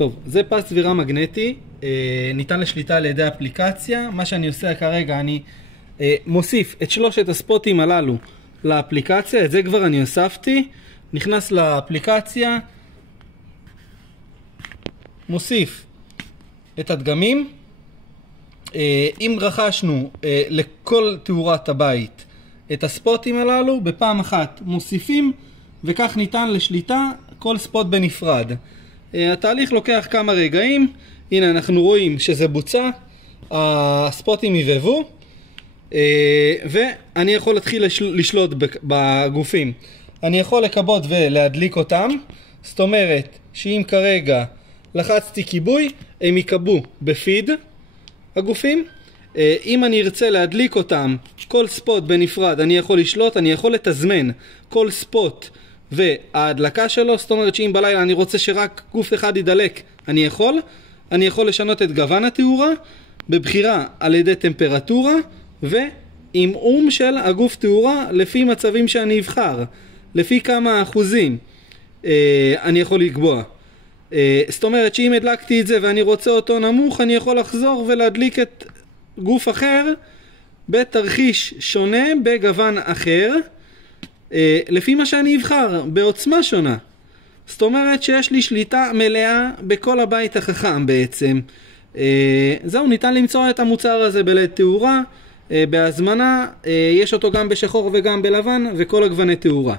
טוב, זה פס צבירה מגנטי, ניתן לשליטה על ידי אפליקציה. מה שאני עושה כרגע, אני מוסיף את שלושת הספוטים הללו לאפליקציה. את זה כבר אני הוספתי. נכנס לאפליקציה, מוסיף את הדגמים. אם רכשנו לכל תאורת הבית את הספוטים הללו, בפעם אחת מוסיפים, וכך ניתן לשליטה כל ספוט בנפרד. התהליך לוקח כמה רגעים. הנה אנחנו רואים שזה בוצע, הספוטים יבבו, ואני יכול להתחיל לשלוט בגופים. אני יכול לקבות ולהדליק אותם. זאת אומרת שאם כרגע לחצתי כיבוי, הם יקבו בפיד הגופים. אם אני ארצה להדליק אותם כל ספוט בנפרד, אני יכול לשלוט, אני יכול לתזמן כל ספוט וההדלקה שלו. זאת אומרת שאם בלילה אני רוצה שרק גוף אחד ידלק, אני יכול לשנות את גוון התאורה בבחירה על ידי טמפרטורה ועמעום של הגוף תאורה לפי מצבים שאני אבחר, לפי כמה אחוזים אני יכול לקבוע. זאת אומרת שאם הדלקתי את זה ואני רוצה אותו נמוך, אני יכול לחזור ולהדליק את גוף אחר בתרחיש שונה, בגוון אחר, לפי מה שאני אבחר, בעוצמה שונה. זאת אומרת שיש לי שליטה מלאה בכל הבית החכם בעצם. זהו, ניתן למצוא את המוצר הזה בלד תאורה, בהזמנה. יש אותו גם בשחור וגם בלבן וכל הגווני תאורה.